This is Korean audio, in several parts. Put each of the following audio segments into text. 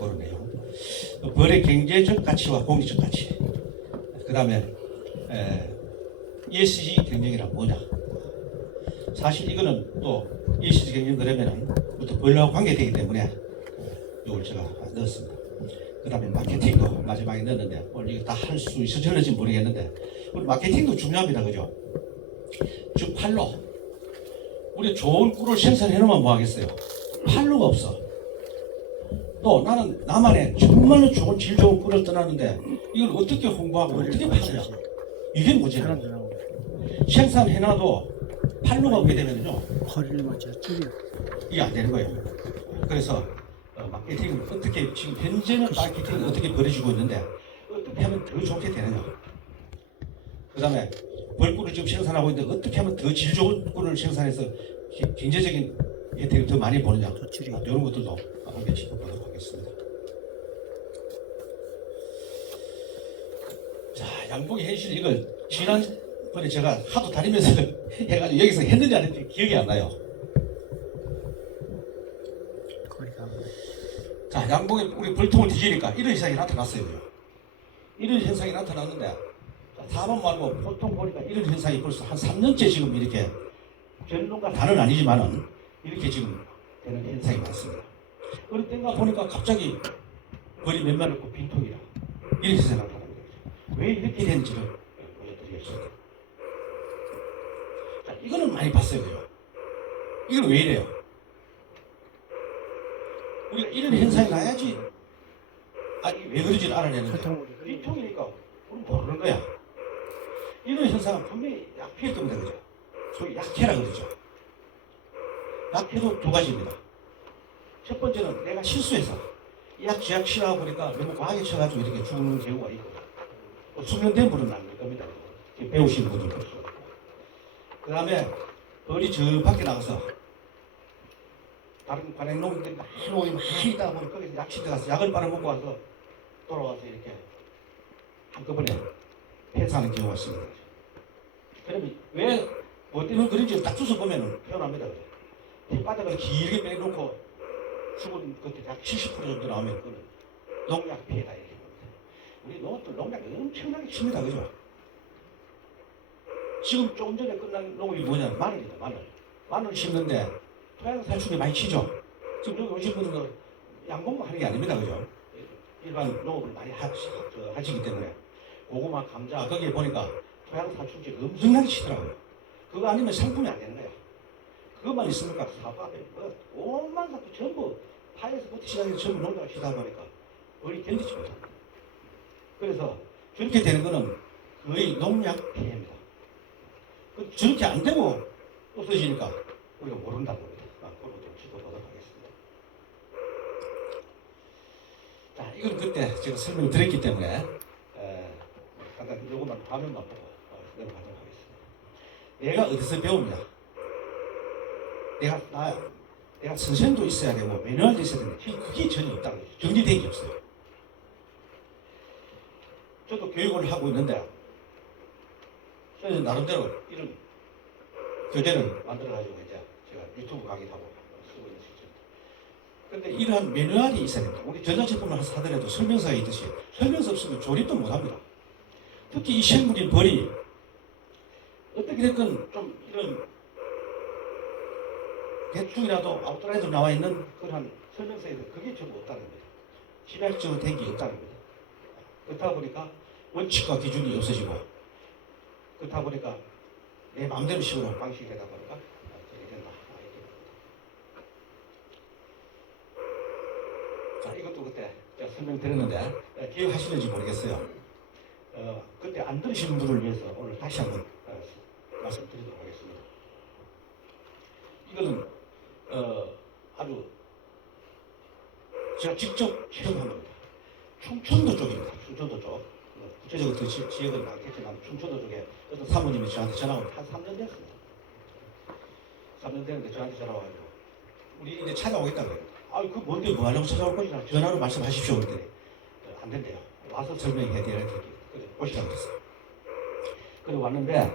그런 내용. 벌의 경제적 가치와 공익적 가치. 그 다음에 ESG 경영이란 뭐냐. 사실 이거는 또 ESG 경영 그러면은 또 벌하고 관계되기 때문에 이걸 제가 넣었습니다. 그 다음에 마케팅도 마지막에 넣었는데 오늘 이거 다 할 수 있을지 모르겠는데 우리 마케팅도 중요합니다. 그죠? 즉 팔로 우리 좋은 꿀을 생산해 놓으면 뭐 하겠어요? 팔로가 없어. 또 나는 나만의 정말로 좋은 질 좋은 꿀을 떠났는데 이걸 어떻게 홍보하고 어떻게 파느냐. 이게 문제예요. 생산해놔도 팔로가 없게 되면요 허리를 맞춰 줄여. 이게 안 되는 거예요. 그래서 마케팅을 어떻게 지금 현재는 마케팅을 어떻게 벌어지고 있는데 어떻게 하면 더 좋게 되느냐. 그 다음에 벌꿀을 지금 생산하고 있는데 어떻게 하면 더 질 좋은 꿀을 생산해서 경제적인 혜택을 더 많이 보느냐. 이런 것들도 함께 짚어보도록 하겠습니다. 자, 양봉의 현실 이걸 지난번에 제가 하도 다니면서 해가지고 여기서 했는지 안 했는지 기억이 안 나요. 자, 양봉에 우리 벌통을 뒤지니까 이런 현상이 나타났어요. 이런 현상이 나타났는데 4번 말고 보통 보니까 이런 현상이 벌써 한 3년째 지금 이렇게 전론과 다는 아니지만은 이렇게 지금 되는 현상이 많습니다. 어느 때인가 보니까 갑자기 벌이 몇 마리 없고 빈통이라 이런 현상이 나타납니다. 왜 이렇게 되는지를 보여드리겠습니다. 자, 이거는 많이 봤어요. 이건 왜 이래요? 우리가 이런 현상이 나야지 이게 왜 그런지를 알아내는데 빈통이니까 우리는 모르는 거야. 이런 현상은 분명히 약해일 겁니다. 그죠? 소위 약해라 그러죠. 약해도 두 가지입니다. 첫 번째는 내가 실수해서 약 제약 치라고 보니까 너무 과하게 쳐가지고 이렇게 죽는 경우가 있고 또 숙련된 분은 안 될 겁니다. 배우신 분이 없어요. 그 다음에 벌이 저 밖에 나가서 다른 관행 농민들이 많이 있다 보니 거기서 약치대 가서 약을 빨아먹고 와서 돌아와서 이렇게 한꺼번에 폐사하는 경우가 있습니다. 그러면 왜 뭐 때문에 그런지 딱 주워 보면 표현합니다. 혓바닥을 길게 빼놓고 죽은 그때 약 70% 정도 나오면 그거는 농약 피해다 이렇게 봅니다. 우리 농업들 농약이 엄청나게 칩니다. 그죠? 지금 조금 전에 끝난 농업이 뭐냐? 마늘입니다. 마늘 심는데 토양 살충이 많이 치죠. 지금 여기 오신 분은 양봉만 하는 게 아닙니다. 그죠? 일반 농업을 많이 하시기 때문에 고구마, 감자 거기에 보니까 토양 살충제 엄청나게 치더라고요. 그거 아니면 상품이 안 되는 거야. 그것만 있으니까 사과에 온만 사표 전부 파에서부터 시작해서 전부 농사가 치다 보니까 우리 견디지 못합니다. 그래서 저렇게 되는 거는 거의 농약 피해입니다. 저렇게 안 되고 없어지니까 우리가 모른다는 겁니다. 그걸 좀 짚어보도록 하겠습니다. 자, 이건 그때 제가 설명을 드렸기 때문에 잠깐 요것만 화면만 보고 넘어가도록 하겠습니다. 내가 어디서 배웁니다. 내가 선생도 있어야 되고 매뉴얼도 있어야 되는데 그게 전혀 없다는 거죠. 정리된 게 없어요. 저도 교육을 하고 있는데 저는 나름대로 이런 교재를 만들어가지고 이제 제가 유튜브 강의도 하고 쓰고 있는 시점입니다. 그런데 이러한 매뉴얼이 있어야 됩니다. 우리 전자제품을 사더라도 설명서가 있듯이 설명서 없으면 조립도 못합니다. 특히 이 생물인 벌이 어떻게 됐건 좀 이런 대충이라도 아웃라인으로 나와 있는 그런 설명서에서 그게 전부 없다는 겁니다. 집약적으로 된 게 없다는 겁니다. 그렇다 보니까 원칙과 기준이 없어지고 그렇다 보니까 내 마음대로 식으로 방식이 되다 보니까 이렇게 된다. 자, 이것도 그때 제가 설명드렸는데 기억하시는지 모르겠어요. 그때 안 들으신 분을 위해서 오늘 다시 한번 말씀드리도록 하겠습니다. 이거는 아주 제가 직접 체험한 겁니다. 충청도 쪽입니다. 충청도 쪽. 구체적으로 그 지역은 많겠지만 충청도 쪽에 어떤 사모님이 저한테 전화 오면 한 3년 됐습니다. 3년 됐는데 저한테 전화 와가지고 우리 이제 찾아오겠다고 해요. 그 뭔데 뭐 하려고 찾아올 거냐. 전화로 말씀하십시오. 그랬더니 안 된대요. 와서 설명해 드려야 되겠다. 그래서 오시라고 했어요. 그래서 왔는데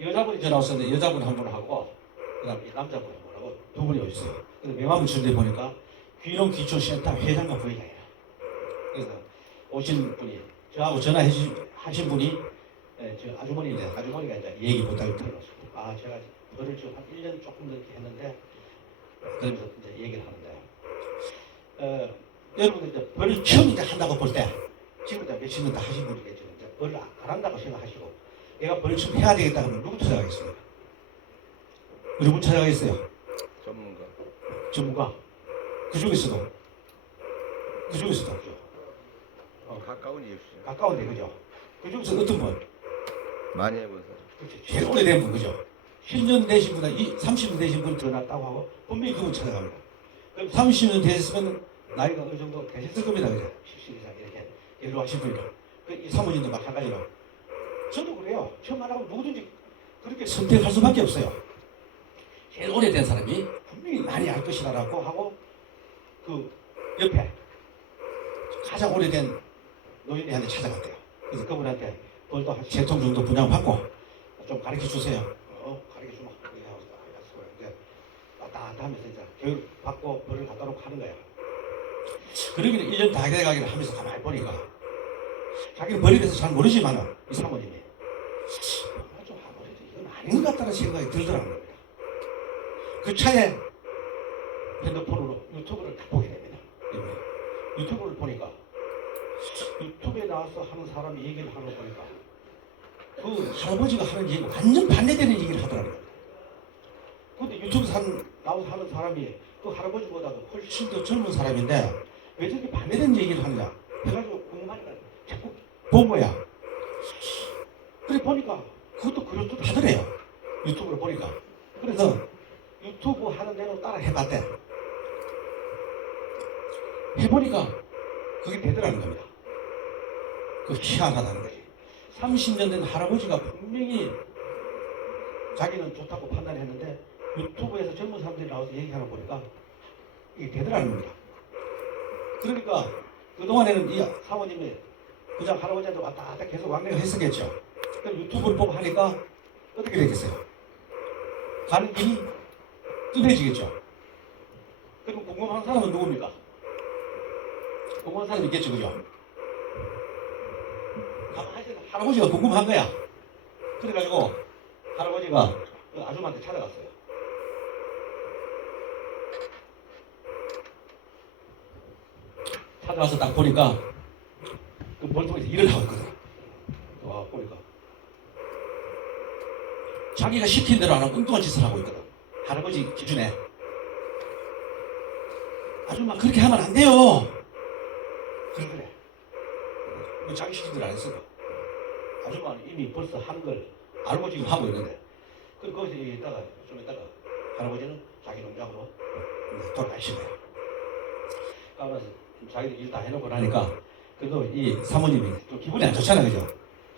여자분이 전화 왔었는데 여자분 한 분하고 그 다음에 남자분 한 분하고 두 분이 오셨어요. 그래서 명함을 준비해 보니까 귀농귀촌센터 회장과 부회장이에요. 그래서 오신 분이 저하고 전화하신 분이 저 아주머니인데 아주머니가 이제 얘기 못하게 들어놨습니다. 아 제가 벌을 지금 한 1년 조금 넘게 했는데 그러면서 이제 얘기를 하는데 여러분들 이제 벌을 처음 이제 한다고 볼 때 지금 이제 몇십 년 다 하신 분이겠죠. 이제 벌을 안 한다고 생각하시고 내가 벌을 처음 해야 되겠다 그러면 누구 찾아가겠습니까? 누구 찾아가겠어요? 전문가. 그 중에서도 가까운 이웃이요. 가까운데 그죠? 그 중에서 어떤 분? 많이 해본 사람. 그렇지. 제일 오래된 분 그죠? 10년 되신 분이나 30년 되신 분 전화했다고 하고 분명히 그분 찾아갑니다. 그럼 30년 됐으면 나이가 어느 정도 되셨을 겁니다. 그죠? 70 이상 이렇게 연로하신 분이라. 이 사모님도 마찬가지로. 저도 그래요. 처음 안 하고 누구든지 그렇게 선택할 수밖에 없어요. 제일 오래된 사람이 분명히 많이 알 것이다라고 하고 그 옆에 가장 오래된 노인네한테 찾아갔대요. 그래서 그분한테 벌도 한 3통 정도 분양받고 좀 가르쳐 주세요. 가르쳐 주마. 이제 왔다 갔다 하면서 이제 교육 받고 벌을 갖다 놓고 하는 거야. 그러기는 1년 다 돼가기를 하면서 가만히 보니까 자기는 벌에 대해서 잘 모르지만은 이 사모님이 좀 아무래도 이건 아닌 것 같다는 생각이 들더라는 겁니다. 그 차에 핸드폰으로 유튜브를 딱 보게 됩니다. 유튜브를 보니까 유튜브에 나와서 하는 사람이 얘기를 하는 거 보니까 그 할아버지가 하는 얘기가 완전 반대되는 얘기를 하더라고요. 근데 유튜브 나와서 하는 사람이 그 할아버지보다도 훨씬 더 젊은 사람인데 왜 저렇게 반대되는 얘기를 하느냐 해가지고 궁금하니까 자꾸 본 거야. 그래 보니까 그것도 그럴듯 하더래요. 유튜브를 보니까. 그래서 유튜브 하는 대로 따라 해봤대. 해보니까 그게 되더라는 겁니다. 그 희한하다는 거지. 30년 된 할아버지가 분명히 자기는 좋다고 판단했는데 유튜브에서 젊은 사람들이 나와서 얘기하는 거 보니까 이게 되더라는 겁니다. 그러니까 그동안에는 이 사모님이 그냥 할아버지한테 왔다 갔다 계속 왕래를 했었겠죠. 그럼 유튜브를 보고 하니까 어떻게 되겠어요? 가는 길이 뜸해지겠죠. 그럼 궁금한 사람은 누굽니까? 궁금한 사람이 있겠죠, 그죠? 할아버지가 궁금한 거야. 그래가지고 할아버지가 그 아줌마한테 찾아갔어요. 찾아가서 딱 보니까 그 벌통에서 일을 하고 있거든. 와 보니까 자기가 시킨 대로 안 하고 엉뚱한 짓을 하고 있거든. 할아버지 기준에 아줌마 그렇게 하면 안 돼요. 그래. 뭐 자기 시킨 대로 안 했으니까 아줌마는 이미 벌써 하는 걸 알고 지금 하고 있는데 거기서 있다가 좀 있다가 할아버지는 자기 농장으로 돌아가신 거예요. 그러면서 자기들 일 다 해놓고 나니까 그래도 이 사모님이 좀 기분이 안 좋잖아요, 그죠?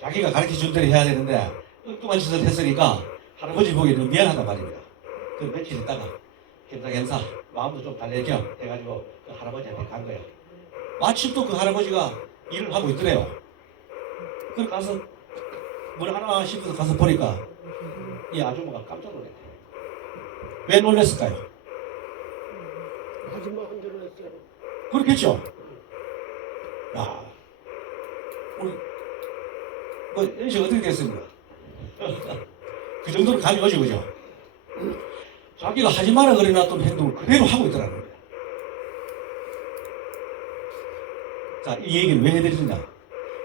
자기가 가르쳐준 대로 해야 되는데 엉뚱한 짓을 했으니까 할아버지 보기에는 미안하단 말입니다. 그 며칠 있다가 겸사겸사 마음도 좀 달래겸 해가지고 그 할아버지한테 간 거예요. 마침 또 그 할아버지가 일을 하고 있더래요. 그래서 가서 뭘 하나 싶어서 가서 보니까 이 아줌마가 깜짝 놀랐대. 왜 놀랐을까요? 아줌마 흔들었어요. 그렇겠죠. 야, 우리 뭐 인식 어떻게 됐습니까? 그 정도로 감이 오지 그죠? 자기가 하지 마라 그래놨던 행동을 그대로 하고 있더라는 거예요. 자, 이 얘기를 왜 해드리느냐?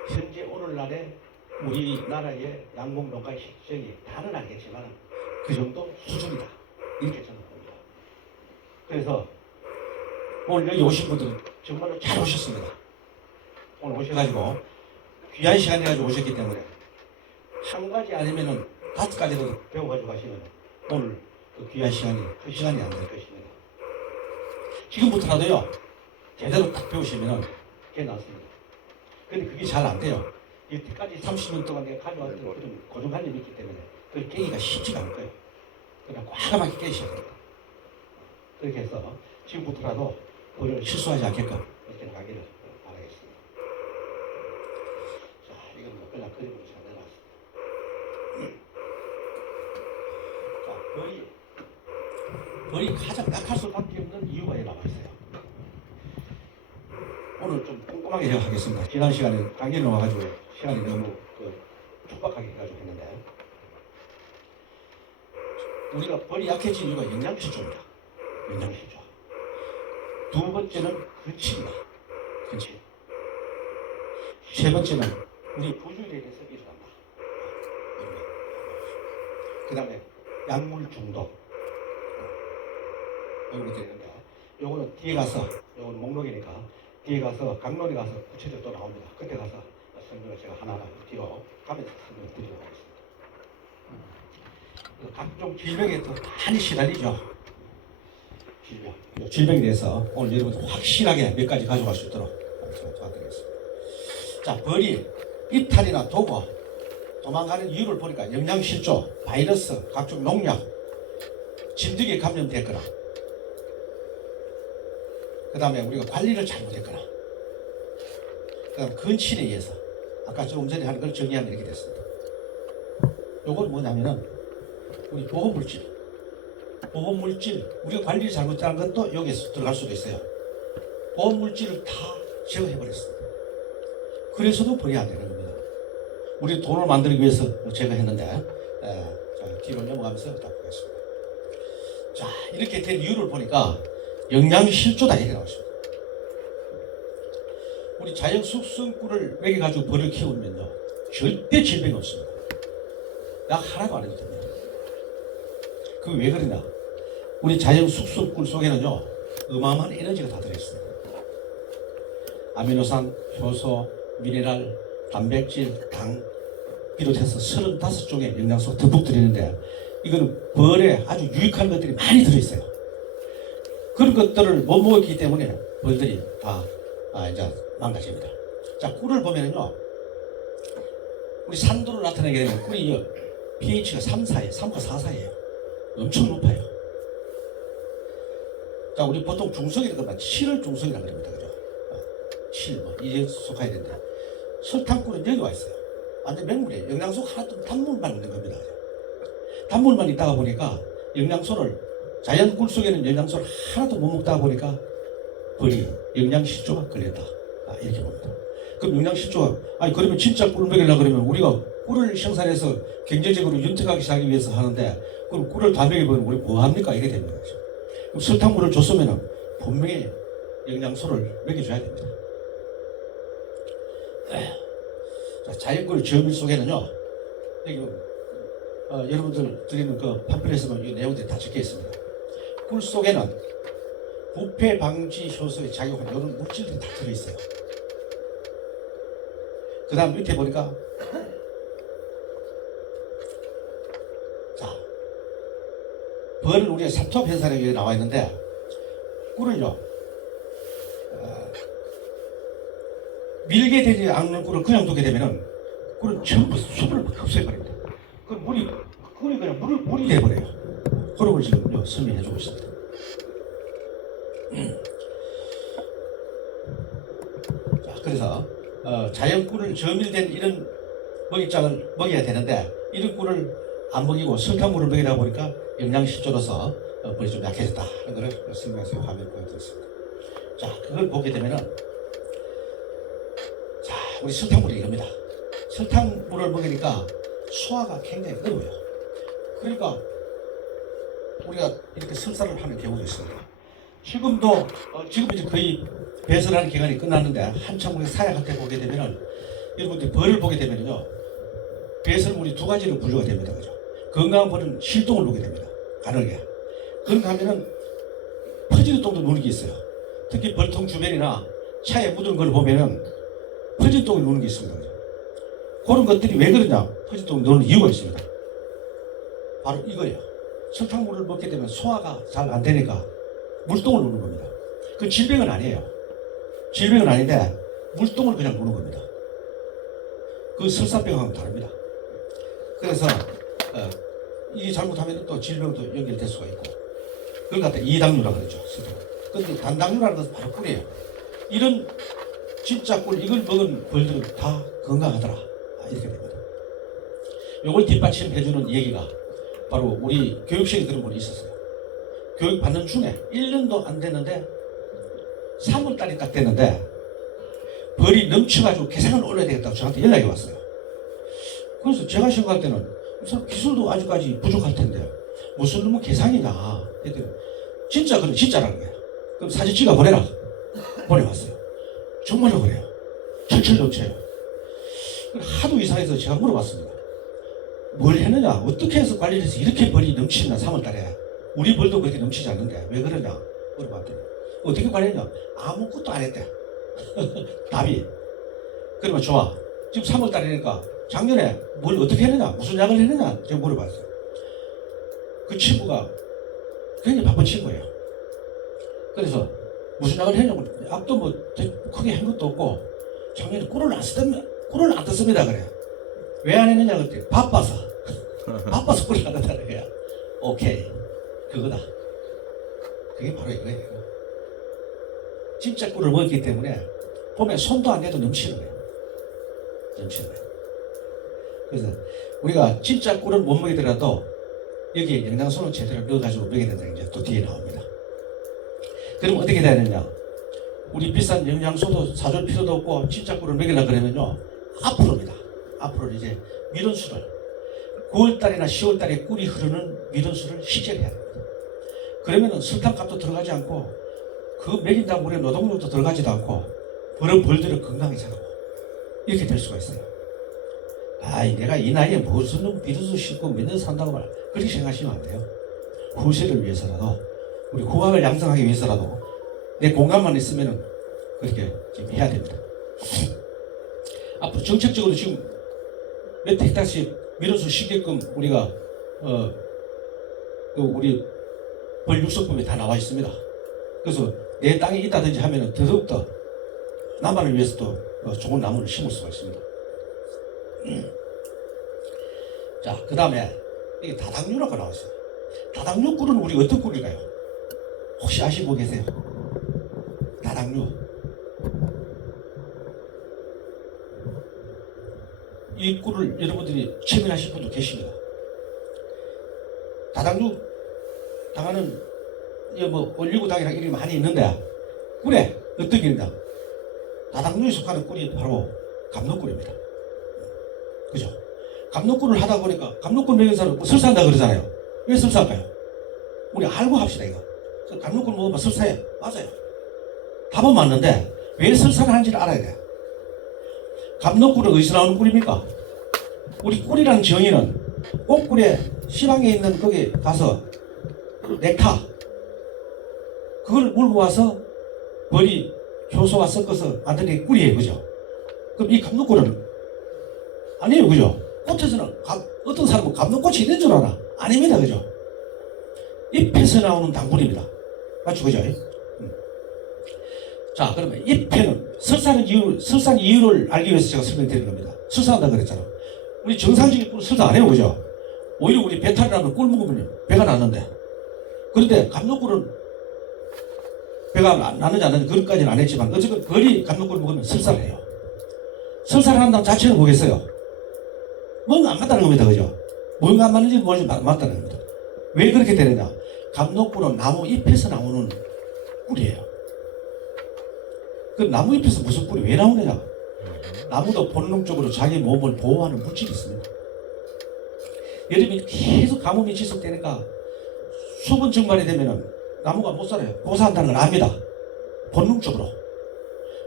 현재 오늘날에 우리나라의 양봉 농가의 실정이 다는 알겠지만 그 정도 수준이다. 이렇게 저는 봅니다. 그래서 오늘 여기 오신 분들 정말로 잘 오셨습니다. 오늘 오셔가지고 귀한 시간 내가지고 오셨기 때문에 한 가지 아니면은 5가지도 배워가지고 가시면 오늘 그 귀한 시간이 그 시간이 안 될 것입니다. 지금부터라도요 제대로 딱 배우시면은 괜찮습니다. 근데 그게 잘 안 돼요. 이때까지 30년 동안 내가 가져왔던 그런 고정관념이 있기 때문에 그걸 깨기가 쉽지가 않을 거예요. 그냥 과감하게 깨셔야 됩니다. 그렇게 해서 지금부터라도 그걸 실수하지 않게끔 이렇게 나가기를 바라겠습니다. 자, 이건 뭐 그냥 그림으로 잘 내놨습니다. 자, 벌이 가장 약할 수밖에 없는 이유가 여기 나와 있어요. 오늘 좀 꼼꼼하게 제가 하겠습니다. 지난 시간에 강연을 와가지고 시간이 너무 촉박하게 해가지고 했는데, 우리가 벌이 약해진 이유가 영양실조입니다. 영양실조. 두 번째는 근치입니다. 근치. 세 번째는 우리 부주의에 대해서 일어난다. 그 다음에 약물 중독. 이런 것들이 있는데, 요거는 뒤에 가서, 요거는 목록이니까 뒤에 가서 강론에 가서 구체적으로 또 나옵니다. 그때 가서 설명을 제가 하나하나 뒤로 가면서 설명을 드리도록 하겠습니다. 각종 질병에 또 많이 시달리죠. 질병에 대해서 오늘 여러분들 확실하게 몇 가지 가져갈 수 있도록 제가 도와드리겠습니다. 자, 벌이 이탈이나 도고 도망가는 이유를 보니까 영양실조, 바이러스, 각종 농약, 진드기에 감염됐거나, 그 다음에 우리가 관리를 잘못했거나, 그 다음에 근친에 의해서, 아까 조금 전에 하는 걸 정리하면 이렇게 됐습니다. 요건 뭐냐면은 우리 보호물질, 우리가 관리를 잘못한 것도 여기에 들어갈 수도 있어요. 보호물질을 다 제거해버렸습니다. 그래서도 벌이 안 되는 겁니다. 우리 돈을 만들기 위해서 제거했는데, 자, 뒤로 넘어가면서 딱 보겠습니다. 자, 이렇게 된 이유를 보니까 영양실조다 이렇게 나왔습니다. 우리 자연 숙성꿀을 먹여가지고 벌을 키우면요, 절대 질병이 없습니다. 약 하나도 안 해도 됩니다. 그게 왜 그러냐? 우리 자연 숙성꿀 속에는요, 어마어마한 에너지가 다 들어있습니다. 아미노산, 효소, 미네랄, 단백질, 당 비롯해서 35종의 영양소가 듬뿍 들어있는데, 이거는 벌에 아주 유익한 것들이 많이 들어있어요. 그런 것들을 못 먹었기 때문에 벌들이 다 이제 망가집니다. 자, 꿀을 보면은요, 우리 산도를 나타내게 되면 꿀이 pH가 3과 4 사이에요. 엄청 높아요. 자, 우리 보통 중성이라고 하면 7을 중성이라고 합니다. 그죠? 7, 이에 속해야 된다. 설탕꿀은 여기 와 있어요. 완전 맹물이에요. 영양소 하나도 단물만 있는 겁니다. 그죠? 단물만 있다가 보니까 영양소를, 자연 꿀 속에는 영양소를 하나도 못 먹다 보니까 벌이 영양실조가 걸렸다. 이렇게 봅니다. 그럼 영양실조가, 그러면 진짜 꿀 먹이려고 그러면 우리가 꿀을 생산해서 경제적으로 윤택하게 하기 위해서 하는데, 그럼 꿀을 다 먹여버리면 우리 뭐 합니까? 이게 되는 거죠. 그럼 설탕물을 줬으면 분명히 영양소를 먹여줘야 됩니다. 자, 자연꿀 저밀 속에는요, 여기 여러분들 드리는 그 팜플렛에 보면 이 내용들이 다 적혀 있습니다. 꿀 속에는 부패 방지 효소에 작용하는 이런 물질들이 다 들어있어요. 그 다음 밑에 보니까, 자, 벌을 우리가 삼투압 현상이 여기 나와 있는데, 꿀을요, 밀게 되지 않는 꿀을 그냥 두게 되면은 꿀은 전부 수분을 흡수해버립니다. 그럼 꿀이 그냥 물이 돼버려요. 그런 걸 지금 설명해주고 있습니다. 자, 그래서 자연 꿀을 저밀된 이런 먹이장을 먹여야 되는데, 이런 꿀을 안 먹이고 설탕물을 먹이다 보니까 영양실조로서 벌이 좀 약해졌다 하는 것을 설명해서 화면을 보여드렸습니다. 자, 그걸 보게 되면은, 자, 우리 설탕물이 이겁니다. 설탕물을 먹으니까 소화가 굉장히 어려워요. 그러니까 우리가 이렇게 설사를 하는 경우도 있습니다. 지금도 지금 이제 거의 배설하는 기간이 끝났는데, 한참 우리가 사약할 때 보게 되면은, 여러분들 벌을 보게 되면은요, 배설물이 두 가지로 분류가 됩니다. 그죠? 건강한 벌은 실똥을 누게 됩니다. 가늘게. 그런가 하면은 퍼지는 똥도 누는 게 있어요. 특히 벌통 주변이나 차에 묻은 걸 보면은 퍼진 똥을 누는 게 있습니다. 그죠? 그런 것들이 왜 그러냐? 퍼진 똥을 누는 이유가 있습니다. 바로 이거예요. 설탕물을 먹게 되면 소화가 잘 안 되니까 물똥을 누는 겁니다. 그 질병은 아니에요. 질병은 아닌데 물똥을 그냥 누는 겁니다. 그 설사병하고는 다릅니다. 그래서 이게 잘못하면 또 질병도 연결될 수가 있고, 그걸 갖다 이당류라고 그러죠. 근데 단당류라는 것은 바로 꿀이에요. 이런 진짜 꿀, 이걸 먹은 벌들은 다 건강하더라. 이렇게 됩니다. 이걸 뒷받침해주는 얘기가 바로 우리 교육시에 그런 분이 있었어요. 교육 받는 중에 1년도 안 됐는데 3월 달이 딱 됐는데 벌이 넘쳐가지고 개상을 올려야 되겠다고 저한테 연락이 왔어요. 그래서 제가 생각할 때는 우선 기술도 아직까지 부족할 텐데 무슨 놈의 개상이냐 했더니 진짜 그래 진짜라는 거예요. 그럼 사진 찍어 보내라. 보내왔어요. 정말로 그래요. 철철 넘쳐요. 하도 이상해서 제가 물어봤습니다. 뭘 했느냐? 어떻게 해서 관리를 해서 이렇게 벌이 넘치나 3월달에 우리 벌도 그렇게 넘치지 않는데 왜 그러냐 물어봤더니 어떻게 관리했냐? 아무것도 안 했대. 답이. 그러면 좋아. 지금 3월달이니까 작년에 뭘 어떻게 했느냐? 무슨 약을 했느냐? 제가 물어봤어요. 그 친구가 굉장히 바쁜 친구예요. 그래서 무슨 약을 했냐고 약도 뭐 크게 한 것도 없고 작년에 꿀을 안 떴습니다 그래. 왜 안 했느냐 그랬더니 바빠서 꿀을 안 떴다는 거야. 오케이 그거다. 그게 바로 이거예요. 진짜 꿀을 먹었기 때문에 보면 손도 안 대도 넘치는 거예요. 넘치는 거예요. 그래서 우리가 진짜 꿀을 못 먹이더라도 여기에 영양소는 제대로 넣어가지고 먹여야 된다는 게 또 뒤에 나옵니다. 그럼 어떻게 돼야 되느냐? 우리 비싼 영양소도 사줄 필요도 없고 진짜 꿀을 먹이려고 그러면요 앞으로입니다. 앞으로 이제 미론수를 9월달이나 10월달에 꿀이 흐르는 미론수를 시절해야 됩니다. 그러면은 설탕값도 들어가지 않고 그 먹인다고 우리 노동력도 들어가지도 않고 벌은 벌들은 건강해지고 이렇게 될 수가 있어요. 아이 내가 이 나이에 무슨 놈 비루수 싣고 몇 년 산다고 말 그렇게 생각하시면 안 돼요. 후세를 위해서라도 우리 후학을 양성하기 위해서라도 내 공간만 있으면은 그렇게 지금 해야 됩니다. 앞으로 정책적으로 지금 몇 헥타씩 밀어서 쉬게끔 우리가 우리 벌 육성법에 다 나와 있습니다. 그래서 내 땅에 있다든지 하면은 더더욱더 나만을 위해서도 좋은 나무를 심을 수가 있습니다. 자, 그 다음에 이게 다당류라고 나와 있어요. 다당류 꿀은 우리 어떤 꿀일까요? 혹시 아시고 계세요? 다당류. 이 꿀을 여러분들이 체면하실 분도 계십니다. 다당류 당하는 뭐 올리고당이랑 이름이 많이 있는데 꿀에 어떤 게 있냐? 다당류에 속하는 꿀이 바로 감로꿀입니다. 그죠? 감로꿀을 하다 보니까 감로꿀 먹는 사람은 설사한다 그러잖아요. 왜 설사할까요? 우리 알고 합시다 이거. 감로꿀 먹으면 설사해. 맞아요. 답은 맞는데 왜 설사를 하는지를 알아야 돼. 감로꿀은 어디서 나오는 꿀입니까? 우리 꿀이라는 정의는 꽃꿀에 시방에 있는 거기 가서 넥타 그걸 물고 와서 벌이 효소와 섞어서 만드는 게 꿀이에요. 그죠? 그럼 이 감로꿀은 아니에요. 그죠? 꽃에서는 어떤 사람은 감로꽃이 있는 줄 알아. 아닙니다. 그죠? 잎에서 나오는 당분입니다. 맞죠? 그죠? 자, 그러면 잎에는 설사하는 이유를 알기 위해서 제가 설명드리는 겁니다. 설사한다 그랬잖아. 우리 정상적인 꿀은 설사 안 해요. 그죠? 오히려 우리 배탈이 나면 꿀 먹으면 배가 났는데. 그런데 감로꿀은 배가 나는지 안 나는지 그것까지는 안 했지만 어쨌든 벌이 감로꿀을 먹으면 설사를 해요. 설사를 한다는 자체는 뭐겠어요? 뭔가 안 맞다는 겁니다. 그죠? 뭔가 안 맞는지 모르지 맞다는 겁니다. 왜 그렇게 되느냐? 감로꿀은 나무 잎에서 나오는 꿀이에요. 그 나무 잎에서 무슨 꿀이 왜 나오느냐? 나무도 본능적으로 자기 몸을 보호하는 물질이 있습니다. 여름이 계속 가뭄이 지속되니까 수분 증발이 되면은 나무가 못 살아요. 고사한다는 걸 압니다. 본능적으로.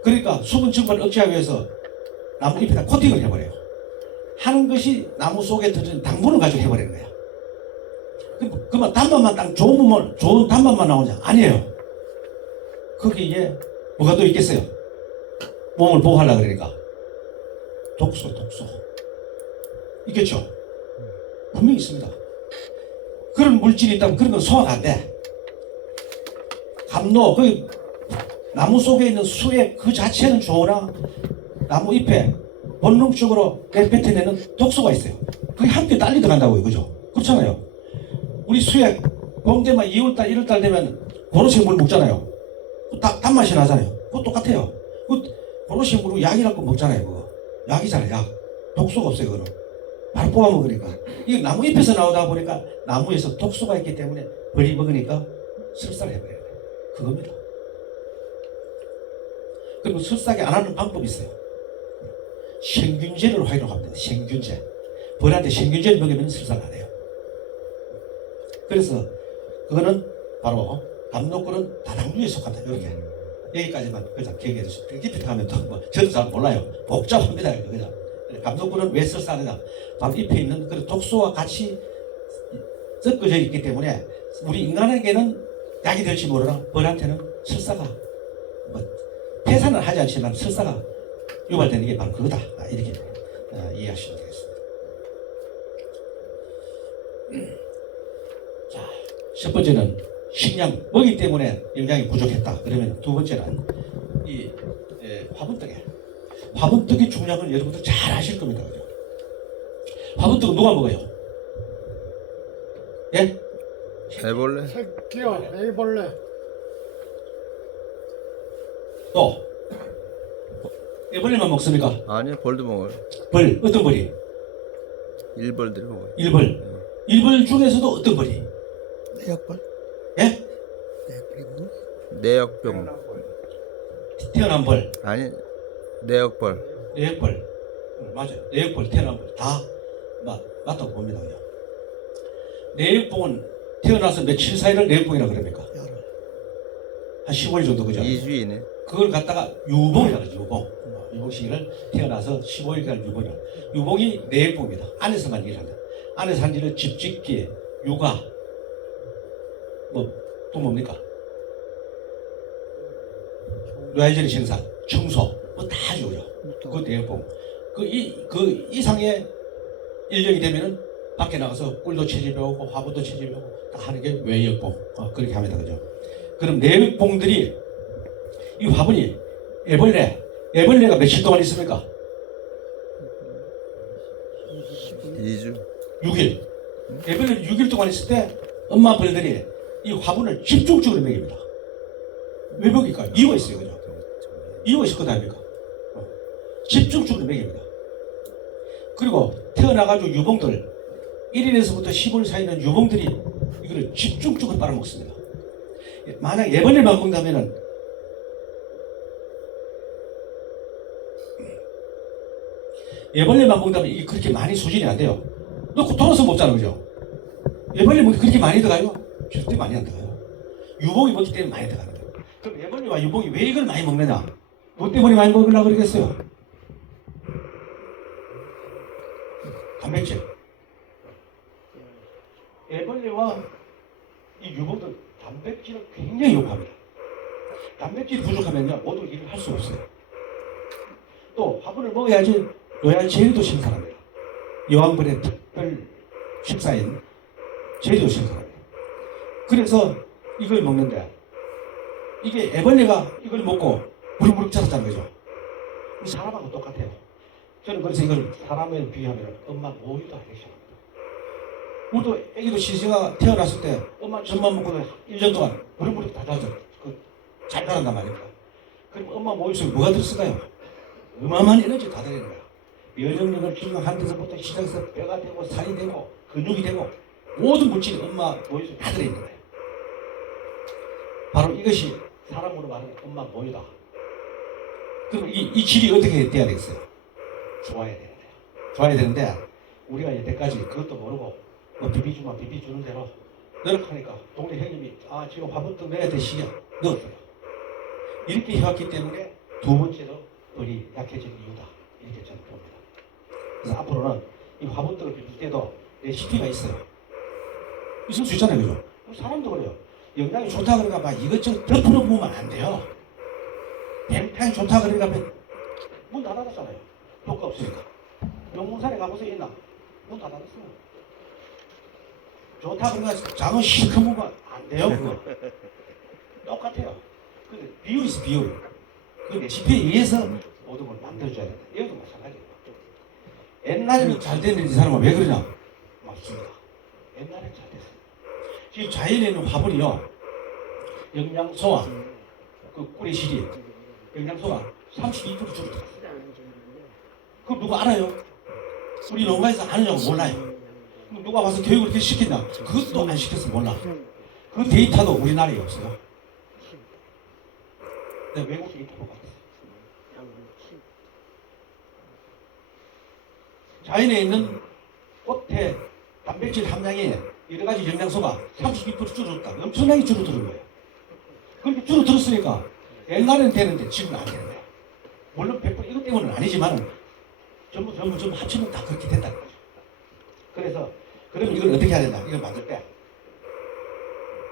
그러니까 수분 증발을 억제하기 위해서 나무 잎에다 코팅을 해버려요. 하는 것이 나무 속에 들어있는 당분을 가지고 해버리는 거야. 그러면 단맛만 딱 좋은 단맛만 나오냐? 아니에요. 거기에 뭐가 또 있겠어요? 몸을 보호하려고 그러니까. 독소. 있겠죠? 분명히 있습니다. 그런 물질이 있다면 그런 건 소화가 안 돼. 감로, 그 나무 속에 있는 수액 그 자체는 좋으나 나무 잎에 본능적으로 뱉어내는 독소가 있어요. 그게 함께 딸리 들어간다고요. 그죠? 그렇잖아요. 우리 수액, 봄되면 2월달, 1월달 되면 고로쇠 물 먹잖아요. 단맛이 나잖아요. 그거 똑같아요. 고로쇠 물로 약이라고 먹잖아요. 그거. 약이잖아요. 약. 독소가 없어요. 그거는. 바로 뽑아 먹으니까. 이게 나무 잎에서 나오다 보니까 나무에서 독소가 있기 때문에 벌이 먹으니까 설사를 해버려요. 그겁니다. 그리고 설사하게 안 하는 방법이 있어요. 생균제를 활용합니다. 생균제. 벌한테 생균제를 먹이면 설사가 안 해요. 그래서 그거는 바로 감독군은 다당류에 속한다. 이렇게 여기까지만 그냥 기억해 주시고 깊이 들어가면 또 뭐 저도 잘 몰라요. 복잡합니다. 그죠? 감독군은 왜 설사하느냐? 바로 잎에 있는 그 독소와 같이 섞어져 있기 때문에 우리 인간에게는 약이 될지 모르나 벌한테는 설사가 뭐 폐사는 하지 않지만 설사가 유발되는 게 바로 그거다. 이렇게 이해하시면 되겠습니다. 자, 첫 번째는 식량, 먹이 때문에 영양이 부족했다. 그러면 두 번째는 이 화분떡에 화분떡의 중량을 여러분들 잘 아실 겁니다. 그죠? 화분떡은 누가 먹어요? 예? 애벌레? 새끼야, 애벌레. 또 애벌레만 먹습니까? 아니요, 벌도 먹어요. 벌, 어떤 벌이? 일벌들이 먹어요. 일벌. 일벌 중에서도 어떤 벌이? 내역벌? 예? 내역벌이고. 내역병. 태어난 벌, 아니, 내역벌. 내역벌. 맞아요. 내역벌, 태어난 벌. 다 맞다고 봅니다. 그냥. 내역봉은 태어나서 며칠 사이를 내역봉이라고 그럽니까? 열흘. 한 15일 정도, 그죠? 2주이네. 그걸 갖다가 유봉이라고 그러죠. 유봉. 유봉 시기를 태어나서 15일간 유봉이라. 유봉이 내역봉입니다. 안에서만 일을 한다. 안에서 한 일을 집 짓기, 육아, 또 뭡니까? 노예제리 생산, 청소, 뭐 다 하죠. 그 내역봉. 그 이상의 인력이 되면은 밖에 나가서 꿀도 채집해오고 화분도 채집해오고 다 하는 게 외역봉. 그렇게 합니다. 그죠? 그럼 내역봉들이 이 화분이 애벌레가 며칠 동안 있습니까? 2주. 6일. 애벌레 6일 동안 있을 때 엄마 벌들이 이 화분을 집중적으로 먹입니다. 왜 먹일까요? 이유가 있어요. 그죠? 이유가 있을 거다 아닙니까? 집중적으로 먹입니다. 그리고 태어나가지고 유봉들 1일에서부터 15일 사이는 유봉들이 이거를 집중적으로 빨아먹습니다. 만약 애벌레만 먹는다면은 애벌레만 먹는다면 이게 그렇게 많이 소진이 안 돼요. 넣고 돌아서 먹잖아, 그죠? 애벌레 먹기 그렇게 많이 들어가요? 절대 많이 안 들어가요. 유봉이 먹기 때문에 많이 들어가는 거예요. 그럼 애벌레와 유봉이 왜 이걸 많이 먹느냐? 뭐 때문에 많이 먹으려고 그러겠어요? 단백질. 애벌레와 이 유봉도 단백질을 굉장히 요구합니다. 단백질이 부족하면요, 모두 일을 할 수 없어요. 또 화분을 먹어야지 로얄 젤리도 생산합니다. 여왕벌의 특별 식사인 젤리도 생산합니다. 그래서 이걸 먹는데 이게 애벌레가 이걸 먹고 무릎무릎 자랐다는 거죠. 이 사람하고 똑같아요. 저는 그래서 이걸 사람에 비하면 엄마 모유도 하기 시작합니다. 우리도 애기도 시시가 태어났을 때 엄마 젖만 먹고 1년 동안 무릎무릎 다 자라서 잘 자란단 말입니다. 그럼 엄마 모유 속에 뭐가 들었을까요? 어마어마한 에너지 다 들어있는 거야. 면역력을 증강하는 데서부터 시작해서 뼈가 되고 살이 되고 근육이 되고 모든 물질이 엄마 모유 속에 다 들어있는 거예요. 바로 이것이 사람으로 말하는 엄마 모유다. 그럼 이 질이 어떻게 돼야 되겠어요? 좋아야 되는 거예요. 좋아야 되는데 우리가 여태까지 그것도 모르고 뭐 비비주면 비비주는 대로 노력하니까 동네 형님이 지금 화분떡 넣어야 될 시기야 넣었어요. 이렇게 해왔기 때문에 두 번째로 벌이 약해진 이유다. 이렇게 저는 봅니다. 그래서 앞으로는 이 화분떡을 비빌 때도 레시피가 있어요. 있을 수 있잖아요. 그죠? 사람도 그래요. 영양이 좋다 그러니까 막 이것저것 덮으러 보면 안 돼요. 뱅탕이 좋다 그러니까 문 닫아놨잖아요. 효과 없으니까. 용문산에 가보세요. 있나? 문 닫아놨어요. 좋다 그러니까 장어 실컷 먹으면 안 돼요. 그거. 똑같아요. 근데 비율이 있어, 비율. 그 레시피에 의해서 모든 걸 만들어줘야 된다. 여기도 마찬가지예요. 옛날에는 잘 되는 이 사람은 왜 그러냐? 맞습니다. 옛날엔 잘 됐어요. 지금 자연에 있는 화분이요, 영양소와 그 꿀의 실이 영양소가 32% 줄어들었어요. 그럼 누가 알아요? 우리 농가에서 아느냐고 몰라요. 그럼 누가 와서 교육을 이렇게 시켰냐? 그것도 안 시켜서 몰라. 그 데이터도 우리나라에 없어요. 내가 외국에 인터뷰 받았어요. 자연에 있는 꽃의 단백질 함량이 여러 가지 영양소가 32% 줄어들었다. 엄청나게 줄어드는 거예요. 그렇게 줄어들었으니까 옛날에는 되는데 지금은 안 되는 거예요. 물론 100% 이것 때문은 아니지만 전부 합치면 다 그렇게 된다는 거죠. 그래서 그러면 이걸 어떻게 해야 된다? 이걸 만들 때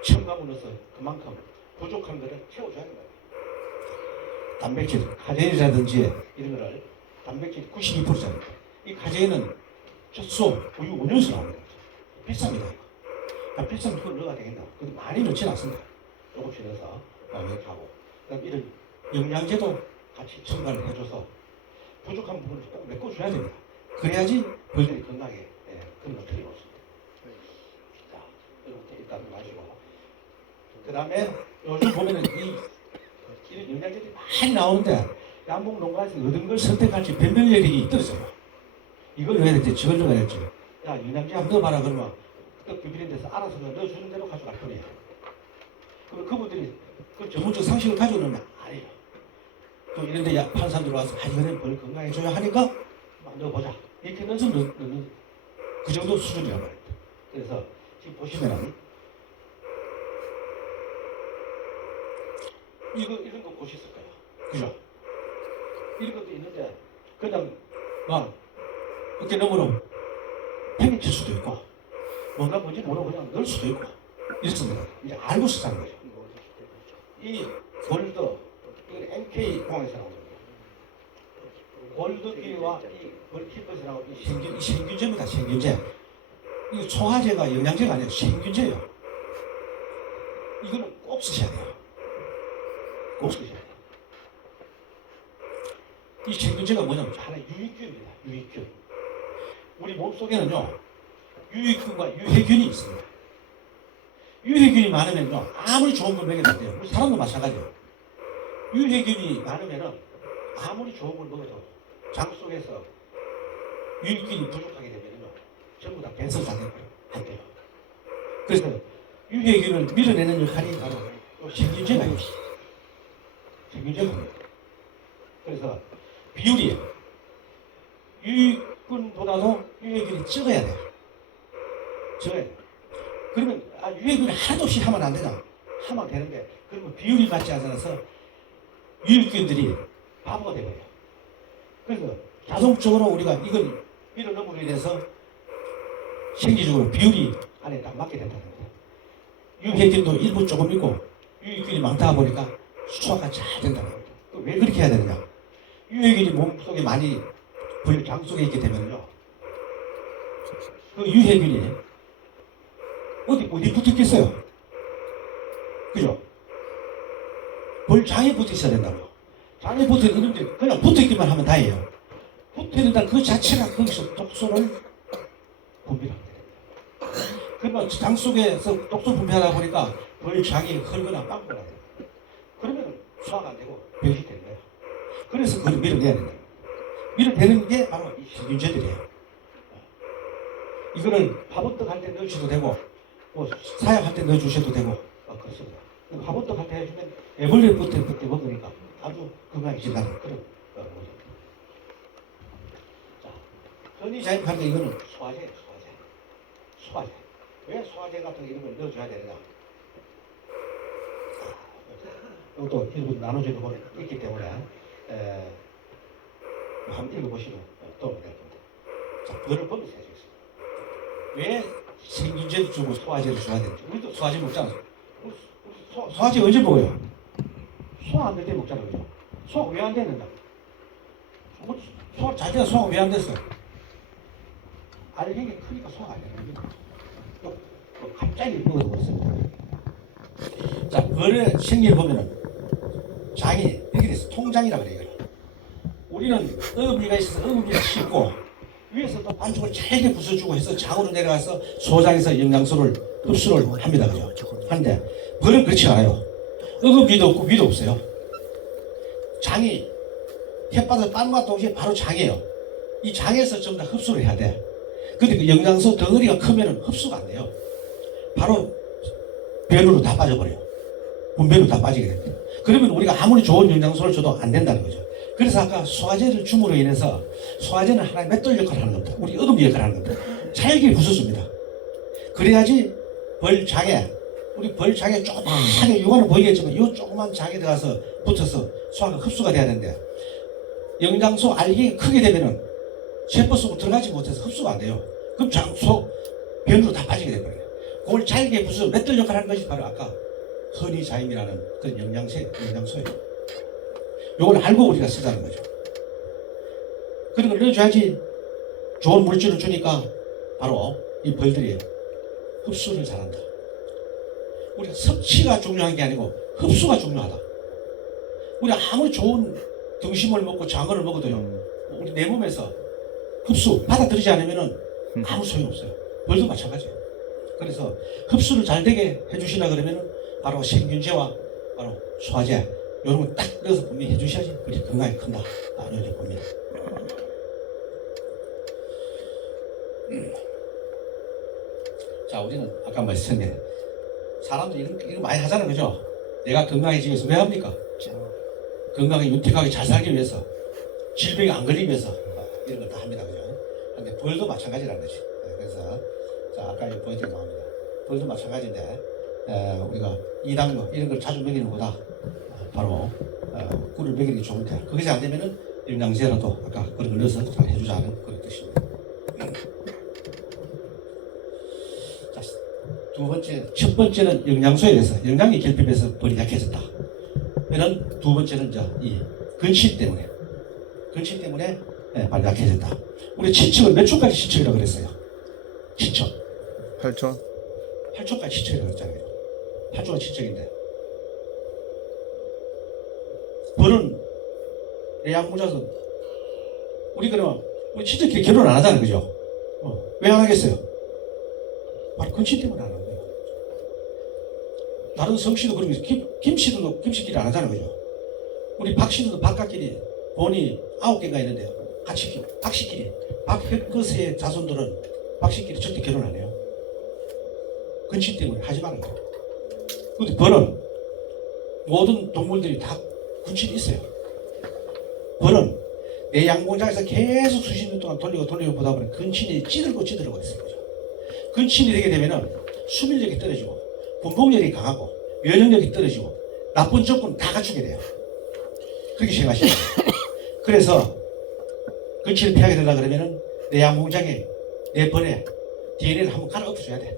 첨가물 넣어서 그만큼 부족한 것을 채워줘야 된다. 단백질, 카제인이라든지 이런 거를 단백질 92%잖아요. 이 카제인은 젖소, 우유, 음료수 나오는 거죠. 비쌉니다. 이거. 비싸면 그걸 넣어야 되겠나? 근데 많이 넣지는 않습니다. 조금씩 넣어서 이렇게 하고. 그다음 이런 영양제도 같이 첨가를 해줘서 부족한 부분을 꼭 메꿔줘야 됩니다. 그래야지 벌들이 건강하게 그런 거 틀림없습니다. 자, 이렇게 일단 마시고. 그 다음에 요즘 보면은 이런 영양제들이 많이 나오는데 양봉 농가에서 얻은 걸 선택할지 변별력이 떨어져요. 이걸 넣어야 될지 저걸 넣어야 될지. 야, 영양제 한번 넣어봐라 그러면 또 비비는 데서 알아서 넣어주는 대로 가져갈 뿐이에요. 그럼 그분들이 그 전문적 상식을 가지고 넣으면 아니에요. 또 이런 데 판사들 와서 이거는 벌 건강해져야 하니까 한번 넣어보자. 이렇게 넣어서 넣는 그 정도 수준이라고 합니다. 그래서 지금 보시면은 이런 거 보셨을 거예요. 그죠? 이런 것도 있는데 그냥 막 어깨 너머로 팽이칠 수도 있고 뭔가 뭔지 모르고 그냥 넣을 수도 있고 이렇습니다. 이제 알고서 사는 거죠. 이 골드, 이건 MK 공항에서 나오는 거예요. 골드비와 이 벌키퍼에서 나오는 이 생균제입니다. 생균제. 이거 소화제가 영양제가 아니에요. 생균제예요. 이거는 꼭 쓰셔야 돼요. 꼭 쓰셔야 돼요. 이 생균제가 뭐냐면 하나의 유익균입니다. 유익균. 우리 몸속에는요 유익균과 유해균이 있습니다. 유해균이 많으면요 아무리 좋은 걸 먹여도 안 돼요. 우리 사람도 마찬가지예요. 유해균이 많으면은 아무리 좋은 걸 먹어도 장 속에서 유익균이 부족하게 되면요 전부 다 배설이 안 돼요. 안 돼요. 그래서 유해균을 밀어내는 역할이 바로 생균제가 있어요. 생균제가. 그래서 비율이 유익균보다도 유해균이 적어야 돼요. 적어야 돼요. 그러면 유해균이 하나도 없이 하면 안 되나? 하면 되는데 그러면 비율이 맞지 않아서 유익균들이 바보가 되어요. 그래서 자동적으로 우리가 이걸 밀어넣음으로 인해서 생리적으로 비율이 안에 딱 맞게 된다는 거예요. 유해균도 일부 조금 있고 유익균이 많다 보니까 소화가 잘 된다는 겁니다. 왜 그렇게 해야 되느냐? 유해균이 몸속에 많이 장 속에 있게 되면요 그 유해균이 어디 붙어 있겠어요? 그죠? 장에 붙어 있어야 된다고. 장에 붙어 있는데 그냥 붙어 있기만 하면 다예요. 붙어 있는 그 자체가 거기서 독소를 분비합니다. 그러면 장 속에서 독소 분비하다 보니까 장이 헐거나 빵거나 돼요. 그러면 소화가 안 되고 병이 되는 거예요. 그래서 그걸 밀어내야 된다. 밀어내는 게 바로 이 생균제들이에요. 이거를 밥원떡 할 때 넣으셔도 되고 뭐 사약할 때 넣어주셔도 되고 그렇습니다. 밥원떡 할 때 해주면 애벌레부터 먹으니까 아주 건강해진다는 그런 거죠. 자, 현미자입할 때 이거는 소화제예요. 소화제. 왜 소화제 같은 이런 걸 넣어줘야 되느냐? 이것도 일부 나눠주는 거 있기 때문에 한번 읽어보시면 도움이 될 겁니다. 자, 그거를 보면서 해주겠습니다. 왜 생균제를 주고 소화제를 줘야 되는지. 우리도 소화제 먹잖아. 소화제 언제 먹어요? 소화 안 될 때 먹잖아. 그죠? 소화 왜 안 되는가? 소화 잘 돼야 소화가 왜 안 됐어? 알갱이 크니까 소화가 안 되는 거죠. 또 갑자기 먹어버렸습니다. 자, 벌의 생리를 보면은 장이 이렇게 돼서 통장이라 그래요. 우리는 어금니가 있어서 어금니가 씹고 위에서 또 반죽을 잘게 부숴주고 해서 장으로 내려가서 소장에서 영양소를 흡수를 합니다. 그죠? 한데 벌은 그렇지 않아요. 어금니도 없고 위도 없어요. 장이 햇받아서 빤과 동시에 바로 장이에요. 이 장에서 전부 다 흡수를 해야 돼. 근데 그 영양소 덩어리가 크면 흡수가 안 돼요. 바로 변으로 다 빠져버려요. 분변으로 다 빠지게 됩니다. 그러면 우리가 아무리 좋은 영양소를 줘도 안 된다는 거죠. 그래서 아까 소화제를 줌으로 인해서 소화제는 하나의 맷돌 역할을 하는 겁니다. 우리 어금니 역할을 하는 겁니다. 잘게 부숴줍니다. 그래야지 벌장에, 우리 벌장에 조그맣게 요거는 보이겠지만 이 조그만 장에 들어가서 붙어서 소화가 흡수가 돼야 되는데 영양소 알갱이 크게 되면은 세포 속으로 들어가지 못해서 흡수가 안 돼요. 그럼 속 변으로 다 빠지게 돼버려요. 그걸 잘게 부숴 맷돌 역할을 하는 것이 바로 아까 허니자임이라는 그런 영양소예요. 요걸 알고 우리가 쓰자는 거죠. 그런 걸 넣어줘야지 좋은 물질을 주니까 바로 이 벌들이 흡수를 잘한다. 우리가 섭취가 중요한 게 아니고 흡수가 중요하다. 우리 아무리 좋은 등심을 먹고 장어를 먹어도요, 우리 내 몸에서 흡수 받아들이지 않으면 아무 소용없어요. 벌도 마찬가지예요. 그래서 흡수를 잘 되게 해주시라 그러면 바로 생균제와 바로 소화제 이런 거 딱 넣어서 분명히 해주셔야지 우리 건강에 큰다. 이렇게 봅니다. 자, 우리는 아까 말씀드린 사람들이 이런 많이 하자는 거죠. 내가 건강해지기 위해서 왜 합니까? 건강하게 윤택하게 잘 살기 위해서, 질병에 안 걸리기 위해서 이런 걸 다 합니다. 그죠? 근데 벌도 마찬가지라는 거지. 그래서 자, 아까 이 포인트가 나옵니다. 벌도 마찬가지인데 우리가 이당류 이런 걸 자주 먹이는 것보다 바로 꿀을 먹이는 게 좋은데 그것이 안 되면은 영양제라도 아까 그런 걸 넣어서 잘 해주자는 그런 뜻입니다. 자, 두 번째, 첫 번째는 영양소에 대해서 영양이 결핍해서 벌이 약해졌다. 이런 두 번째는 이제 이 근치 때문에 벌이 약해졌다. 우리 치척을 몇 초까지 치척이라고 그랬어요? 치척 8초? 8초까지 치척이라고 그랬잖아요. 8초가 치척인데 벌은 내 양모자서 우리 그러면 우리 치척끼리 결혼 안 하잖아요. 그죠? 왜 안 하겠어요? 바로 근치 때문에 안 하는 거예요. 다른 성씨도 그런 게 김씨도 김씨끼리 안 하잖아요. 그죠? 우리 박씨도 박가끼리 본이 9개가 있는데요. 같이 박씨끼리 박혁거세의 자손들은 박씨끼리 절대 결혼 안 해요. 근치 때문에 하지 말아요. 근데 벌은 모든 동물들이 다 근치이 있어요. 벌은 내 양봉장에서 계속 수십 년 동안 돌리고 보다 보면 근친이 찌들고 있어요. 그죠? 근친이 되게 되면은 수밀력이 떨어지고 분봉력이 강하고 면역력이 떨어지고 나쁜 조건 다 갖추게 돼요. 그렇게 생각하시면 돼요. 그래서 근친을 피하게 되려고 그러면은 내 양봉장에 내 벌에 DNA를 한번 갈아 엎어줘야 돼.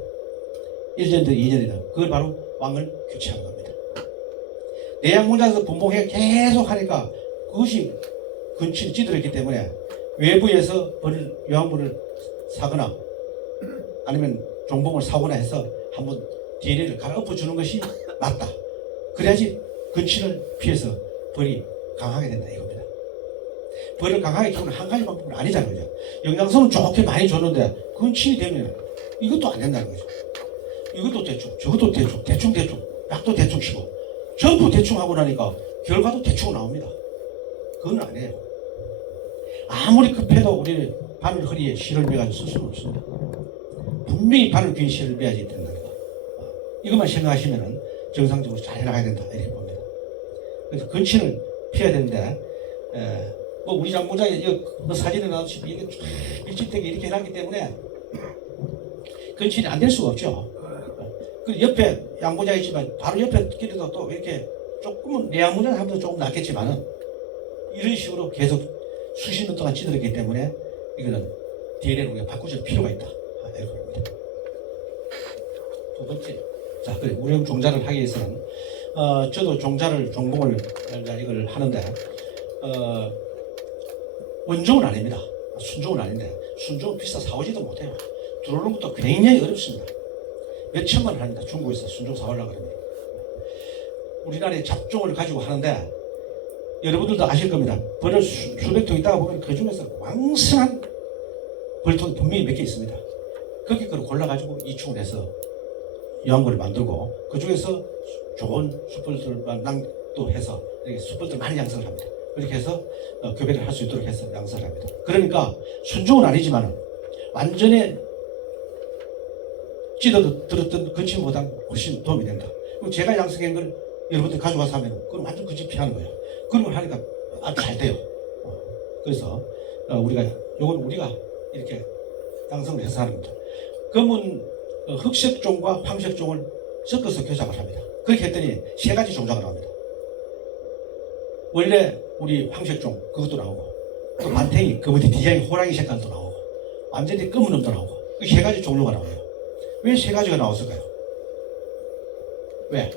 1년이든 2년이든 그걸 바로 왕을 교체하는 겁니다. 내 양봉장에서 분봉해 계속 하니까 그것이 근친이 찌들었기 때문에 외부에서 요양분을 사거나 아니면 종봉을 사거나 해서 한번 DNA를 갈아엎어주는 것이 맞다. 그래야지 근친을 피해서 벌이 강하게 된다 이겁니다. 벌을 강하게 키우는 한 가지 방법은 아니잖아요. 그죠? 영양소는 좋게 많이 줬는데 근친이 되면 이것도 안 된다는 거죠. 이것도 대충, 저것도 대충, 약도 대충 치고 전부 대충 하고 나니까 결과도 대충 나옵니다. 그건 아니에요. 아무리 급해도 우리 바늘 허리에 실을 매가지고 쓸 수는 없습니다. 분명히 바늘 귀에 실을 매야지 된다는 거. 이것만 생각하시면 정상적으로 잘 해나가야 된다 이렇게 봅니다. 그래서 근친을 피해야 되는데 뭐 우리 장모장이 이 사진에 나오듯이 이게 쫙 밀집되게 이렇게 해놨기 때문에 근친이 안 될 수가 없죠. 그 옆에 양모자 있지만 바로 옆에 끼리도 또 이렇게 조금은 내 양모자는 하면 조금 낫겠지만은 이런 식으로 계속 수십 년 동안 찌들었기 때문에 이거는 DNA를 우리가 바꾸실 필요가 있다. 이렇게 봅니다. 두 번째, 자, 그래 무령 종자를 하기 위해서는 저도 종봉을 이걸 하는데 원종은 아닙니다. 순종은 아닌데 순종은 비싸 사오지도 못해요. 들어오는 것도 굉장히 어렵습니다. 몇 천만 원 합니다. 중국에서 순종 사오려고 그러면. 우리나라에 잡종을 가지고 하는데 여러분들도 아실 겁니다. 벌을 수백 통 있다가 보면 그 중에서 왕성한 벌통이 분명히 몇 개 있습니다. 거기 걸 골라가지고 이충을 해서 요양벌을 만들고 그 중에서 좋은 숯벌들만 또 해서 이렇게 숯벌들 많이 양성을 합니다. 그렇게 해서 교배를 할 수 있도록 해서 양성을 합니다. 그러니까 순종은 아니지만 완전히 찌들었던 근치보다 훨씬 도움이 된다. 그리고 제가 양성한 걸 여러분들 가져가서 하면 그건 완전 근치 피하는 거예요. 그런 걸 하니까 아주 잘 돼요. 그래서 우리가 이렇게 양성을 해서 하는 겁니다. 검은 흑색종과 황색종을 섞어서 교작을 합니다. 그렇게 했더니 세 가지 종자가 나옵니다. 원래 우리 황색종 그것도 나오고 또 반탱이 그 밑에 디자인 호랑이 색깔도 나오고 완전히 검은 놈도 나오고 그 세 가지 종류가 나와요. 왜 세 가지가 나왔을까요? 왜?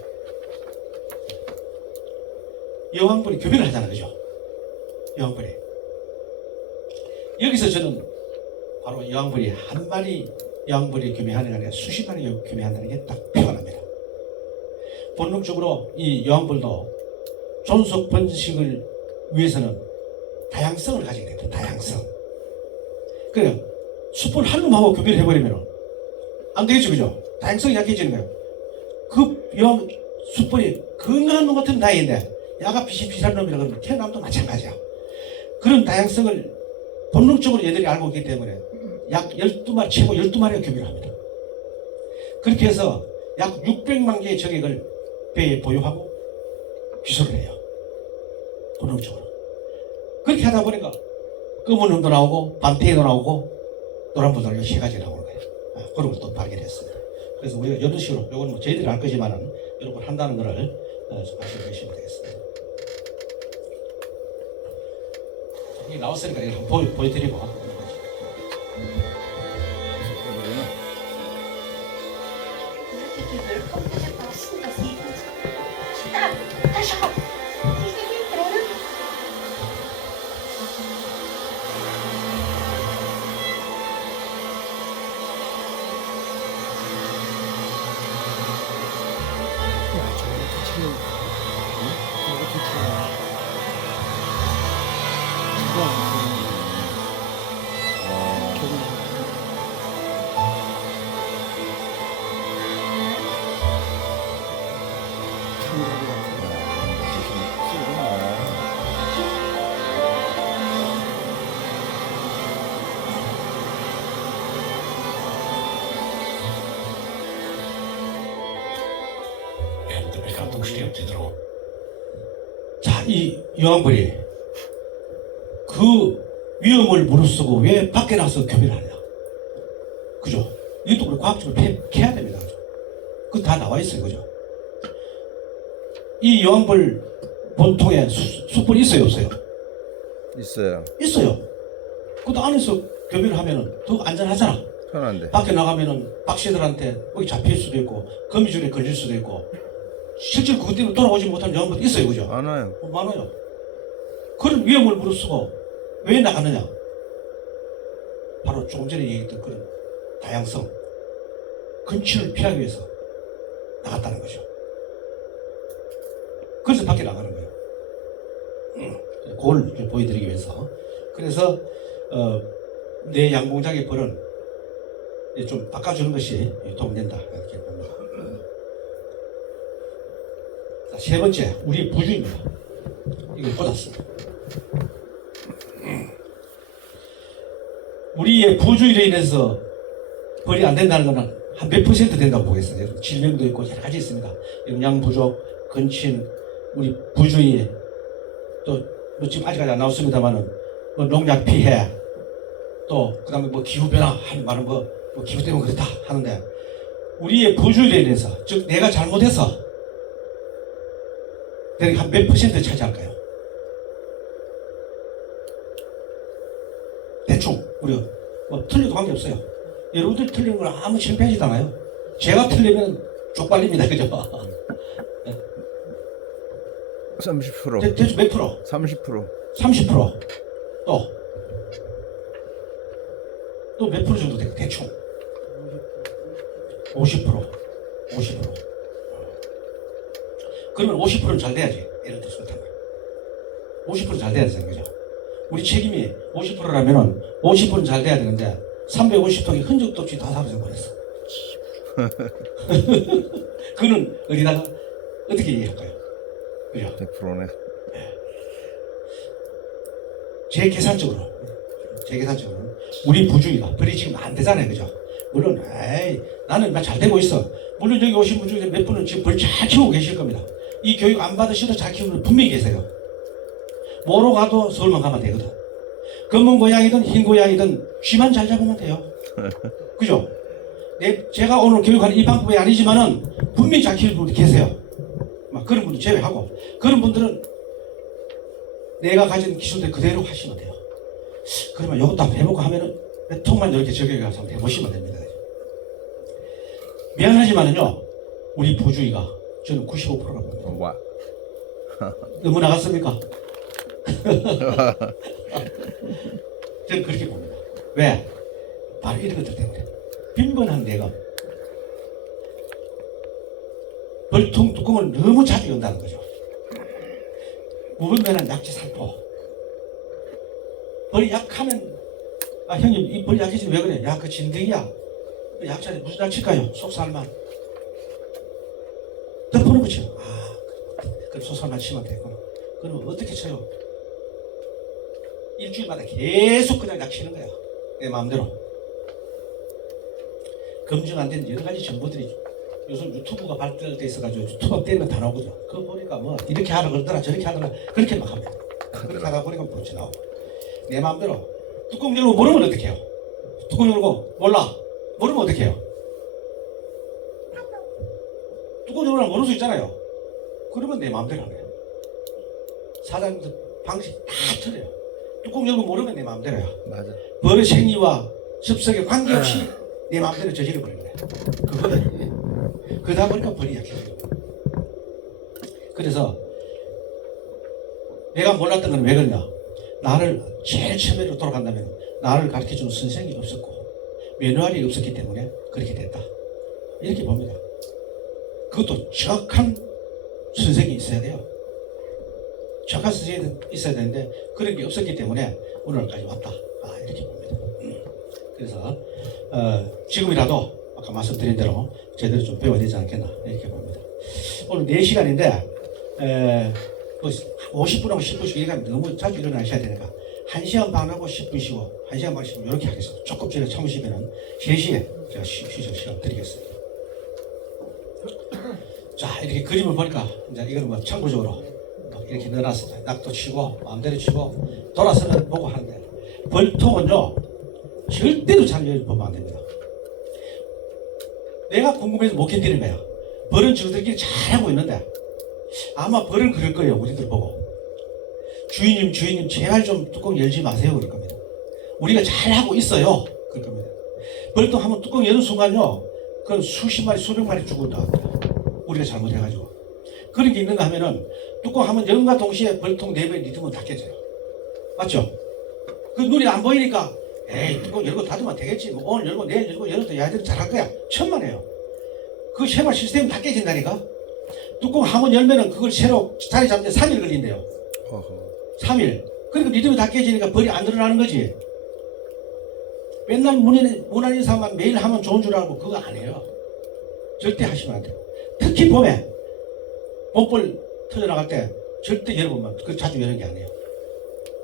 여왕벌이 교배를 하잖아, 그죠? 여왕벌이. 여기서 저는 바로 여왕벌이 한 마리 여왕벌이 교배하는 게 아니라 수십 마리 교배한다는 게 딱 표가 납니다. 본능적으로 이 여왕벌도 존속 번식을 위해서는 다양성을 가지게 됩니다. 다양성. 그래요. 숯불 한 놈하고 교배를 해버리면 안 되겠죠, 그죠? 다양성이 약해지는 거예요. 그 여왕 숯불이 건강한 놈 같으면 다행인데 야가 비슷비슷한 놈이라 그러면 태어남도 마찬가지야. 그런 다양성을 본능적으로 얘들이 알고 있기 때문에 약 12마리, 최고 12마리가 교배를 합니다. 그렇게 해서 약 600만 개의 정액을 배에 보유하고 비소를 해요. 본능적으로. 그렇게 하다 보니까 검은 놈도 나오고 반태이도 나오고 노란불도 나오고 세 가지 나오는 거예요. 그런 걸 또 발견했습니다. 그래서 우리가 이런 식으로 이건 뭐 저희들이 알 거지만은 여러분 한다는 거를 말씀해주시면 되겠습니다. 이게 나왔으니까 이걸 한번 보여드리고. 자, 이 여왕벌이 그 위험을 무릅쓰고 왜 밖에 나서 교배를 하냐? 그죠? 이것도 우리 과학적으로 캐야 됩니다. 그죠? 그거 다 나와 있어요. 그죠? 이 여왕벌 본통에 숯불이 있어요? 없어요? 있어요. 있어요. 그것도 안에서 교배를 하면은 더 안전하잖아. 편한데. 밖에 나가면은 박씨들한테 거기 잡힐 수도 있고 거미줄에 걸릴 수도 있고 실제로 그것 때문에 돌아오지 못한 여왕벌도 있어요. 그죠? 많아요. 많아요. 그런 위험을 무릅쓰고 왜 나가느냐? 바로 조금 전에 얘기했던 그런 다양성, 근친을 피하기 위해서 나갔다는 거죠. 그래서 밖에 나가는 거예요. 그걸 보여드리기 위해서. 그래서 내 양봉장의 벌은 좀 바꿔주는 것이 도움된다 이렇게 봅니다. 자, 세 번째, 우리 부주입니다. 이걸 꽂았습니다. 우리의 부주의로 인해서 벌이 안 된다는 것은 한 몇 퍼센트 된다고 보겠어요. 질병도 있고 여러 가지 있습니다. 영양 부족, 근친, 우리 부주의, 또 뭐 지금 아직까지 안 나왔습니다만은 뭐 농약 피해, 또 그다음에 뭐 기후 변화 하는 말은 뭐 기후 때문에 그렇다 하는데 우리의 부주의로 인해서 즉 내가 잘못해서 내가 한 몇 퍼센트 차지할까요? 대충 우리가 뭐 틀려도 관계없어요. 여러분들 틀리는 걸 아무 실패하지도 않아요. 제가 틀리면 쪽팔립니다. 그죠? 30%. 대충 몇 프로? 30%. 30%. 또 몇 프로 정도 돼요? 대충 50%. 50%. 그러면 50%는 잘 돼야지. 예를 들어서 그렇다면 50% 잘 돼야 되잖아요. 그죠? 우리 책임이 50%라면은 50%는 잘 돼야 되는데 350통이 흔적도 없이 다 사라져 버렸어. 그거는 어디다가 어떻게 얘기할까요? 그죠? 100%네. 제 계산적으로는 우리 부주의가 벌이 지금 안 되잖아요. 그죠? 물론 나는 잘 되고 있어. 물론 여기 오신 분 중에 몇 분은 지금 벌 잘 키우고 계실 겁니다. 이 교육 안 받으셔도 잘 키우는 분 분명히 계세요. 뭐로 가도 서울만 가면 되거든. 검은 고양이든 흰 고양이든 쥐만 잘 잡으면 돼요. 그죠? 제가 오늘 교육하는 이 방법이 아니지만은 분명히 잘 키우는 분들 계세요. 막 그런 분들 제외하고 그런 분들은 내가 가진 기술들 그대로 하시면 돼요. 그러면 이것도 한번 해보고 하면은 몇 통만 이렇게 적용해 가서 한번 해보시면 됩니다. 미안하지만은요, 우리 부주의가 저는 95%가 봅니다. 와. 너무 나갔습니까? 저는 그렇게 봅니다. 왜? 바로 이런 것들 때문에. 빈번한 대금. 벌통 뚜껑을 너무 자주 연다는 거죠. 무분별한 약지 살포. 벌이 약하면, 아, 형님, 이 벌이 약해지면 왜 그래? 야, 그 진드기야. 그 약자리 무슨 약칠까요? 속살만. 덮어놓고 쳐. 아, 그럼 속살만 치면 되구나. 그러면 어떻게 쳐요? 일주일마다 계속 그냥 약 치는 거야. 내 마음대로. 검증 안 된 여러 가지 정보들이 요즘 유튜브가 발달돼 있어가지고 유튜브 때리면 다 나오거든. 그거 보니까 뭐 이렇게 하라 그러더라 저렇게 하더라 그렇게 막 합니다. 그렇게 하다 보니까 벌써 나오고. 내 마음대로 뚜껑 열고 모르면 어떻게 해요? 뚜껑 열고 몰라 모르면 어떻게 해요? 뚜껑 열고 모를 수 있잖아요. 그러면 내 마음대로 하네요. 사장님들 방식 다 틀려요. 뚜껑 열고 모르면 내 마음대로야. 맞아. 버릇 행위와 습성에 관계없이 내 마음대로 저지르 버리는 거야. 그거는 그러다 보니까 벌이 약해져요. 그래서 내가 몰랐던 건 왜 그러냐? 나를 제일 처음으로 돌아간다면 나를 가르쳐주는 선생이 없었고 매뉴얼이 없었기 때문에 그렇게 됐다. 이렇게 봅니다. 그것도 정확한 선생이 있어야 돼요. 정확한 선생이 있어야 되는데 그런 게 없었기 때문에 오늘까지 왔다. 아, 이렇게 봅니다. 그래서 지금이라도 아까 말씀드린 대로 제대로 좀 배워야 되지 않겠나 이렇게 봅니다. 오늘 4시간인데 뭐 50분하고 10분씩 일하면 너무 자주 일어나셔야 되니까 1시간 반하고 10분 쉬고 1시간 반 쉬고 이렇게 하겠습니다. 조금 전에 참으시면 3시에 제가 휴식 시간 드리겠습니다. 자, 이렇게 그림을 보니까 이제 이거는 뭐 참고적으로 이렇게 넣어놨습니다. 낙도 치고 마음대로 치고 돌아서는 보고 하는데 벌통은요 절대로 잘 보면 안 됩니다. 내가 궁금해서 못 견디는 거야. 벌은 저들끼리 잘하고 있는데 아마 벌은 그럴 거예요. 우리들 보고 주인님 제발 좀 뚜껑 열지 마세요 그럴 겁니다. 우리가 잘하고 있어요 그럴 겁니다. 벌통 한번 뚜껑 여는 순간요 그건 수십 마리 수백 마리 죽은다. 우리가 잘못해가지고 그런 게 있는가 하면은 뚜껑 한번 연과 동시에 벌통 4배 리듬은 닫혀져요. 맞죠? 그 눈이 안 보이니까 에이 뚜껑 열고 닫으면 되겠지. 뭐 오늘 열고 내일 열고 열어도 야들이 잘할 거야. 천만에요. 그 생활 시스템이 다 깨진다니까. 뚜껑 한번 열면은 그걸 새로 자리 잡는데 3일 걸린대요. 3일. 그러니까 리듬이 다 깨지니까 벌이 안 드러나는 거지. 맨날 문안 인사만 매일 하면 좋은 줄 알고 그거 안 해요. 절대 하시면 안 돼요. 특히 봄에 봄벌 터져나갈 때 절대 열어보면 그 자주 여는 게 아니에요.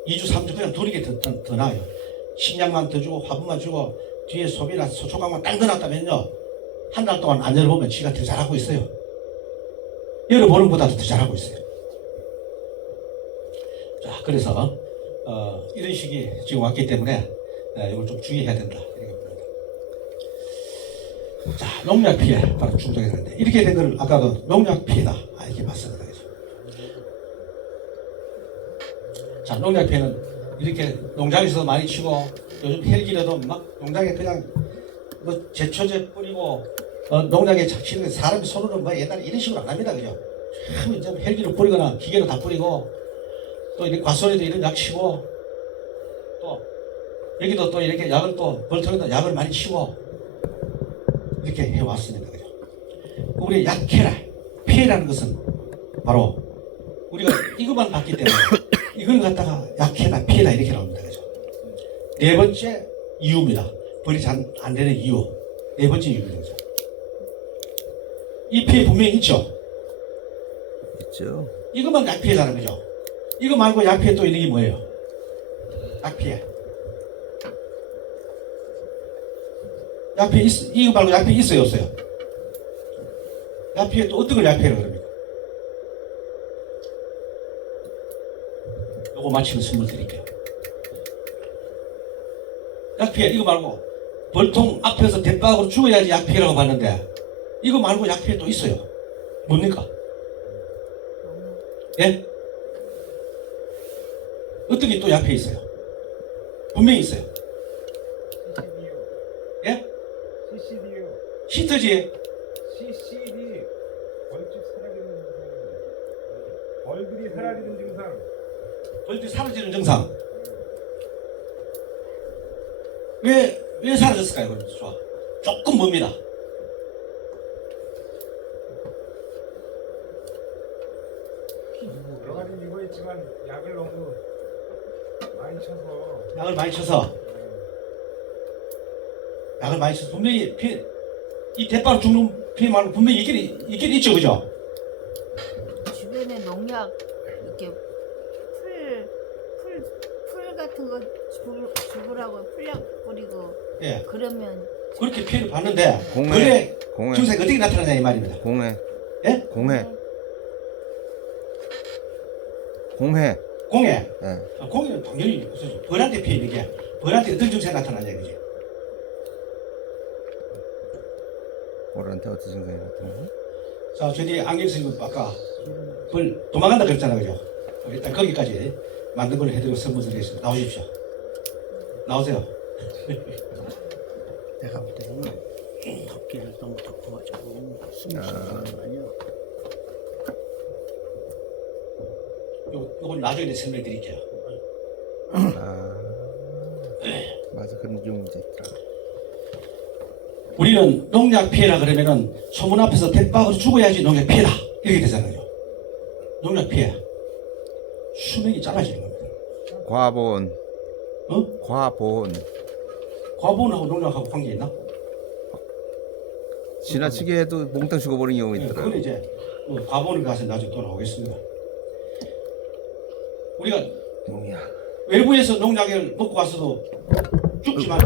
2주 3주 그냥 두는 게 더 나아요. 식량만 더 주고 화분만 주고 뒤에 소비나 소초강만 딱 넣어놨다면요 한 달 동안 안 열어보면 지가 더 잘하고 있어요. 열어보는 것보다도 더 잘하고 있어요. 자, 그래서 이런 식이 지금 왔기 때문에 이걸 좀 주의해야 된다 이렇게 봅니다. 자, 농약 피해 바로 중독이 되는데 이렇게 된 걸 아까도 농약 피해다 이렇게 봤습니다. 자, 농약 피해는 이렇게 농장에서도 많이 치고 요즘 헬기라도 막 농장에 그냥 뭐 제초제 뿌리고 농약에 착치는 사람이 손으로 뭐 옛날에 이런 식으로 안 합니다. 그죠? 참 이제 헬기로 뿌리거나 기계로 다 뿌리고 또 이렇게 과수원에도 이런 약 치고 또 여기도 또 이렇게 약을 또 벌통에다 약을 많이 치고 이렇게 해왔습니다. 그죠? 우리 약해라 피해라는 것은 바로 우리가 이것만 봤기 때문에 이걸 갖다가 약해다 피해다 이렇게 나옵니다. 그죠? 네 번째 이유입니다. 벌이 잘 안 되는 이유. 네 번째 이유입니다. 그죠? 이 피해 분명히 있죠? 있죠. 이것만 약피해잖아요. 그죠? 이거 말고 약피해 또 있는 게 뭐예요? 약피해. 약피해 이거 말고 약피해 있어요? 없어요? 약피해 또 어떤 걸 약피해라고 그럽니까? 그거 마치면 선물 드릴게요. 약피해 이거 말고 벌통 앞에서 대박으로 죽어야지 약피해라고 봤는데 이거 말고 약피해 또 있어요. 뭡니까? 예? 어떤 게 또 약피해 있어요? 분명히 있어요. 예? CCD요. 시트지? CCD. 벌집 사라지는 증상. 벌들이 사라지는 증상. 벌들이 사라지는 증상. 왜 사라졌을까요? 그럼 좋아. 조금 멉니다. 여러 가지 이거 있지만 약을 너무 많이 쳐서. 약을 많이 쳐서 분명히 이 대파로 죽는 피해 말고 분명히 있긴 있죠, 그죠? 주변에 농약 이렇게 풀 같은 거 죽으라고 풀약 뿌리고 예. 그러면 그렇게 피해를 봤는데 공해. 그래 공해. 증상이 어떻게 나타나냐 이 말입니다. 공해. 예? 공해. 공해. 공해. 예. 공해는 당연히 무슨 벌한테 피해 있는 게 벌한테 어떤 증상이 나타나냐 이거지. 벌한테 어떤 증상이 나타나요? 자, 저희 안경 쓰고 아까 벌 도망간다 그랬잖아, 그죠? 일단 거기까지 만든 걸 해드리고 선물 드리겠습니다. 나오십시오. 나오세요. 내가 볼 때는 덮기를 너무 덮어가지고 숨을 쉬는 거 아니야. 요건 나중에 설명해 드릴게요. 아, 맞아. 그런 용지 있더라. 우리는 농약 피해라 그러면은 소문 앞에서 대박으로 죽어야지 농약 피해라 이렇게 되잖아요. 농약 피해 수명이 짧아지는 겁니다. 과본. 어? 과본. 과보온하고 농약하고 관계 있나? 지나치게 해도 몽땅 죽어버리는 경우 네, 있더라. 그건 이제 과보온에 가서 나중에 또 나오겠습니다. 우리가 농약. 외부에서 농약을 먹고 와서도 죽지만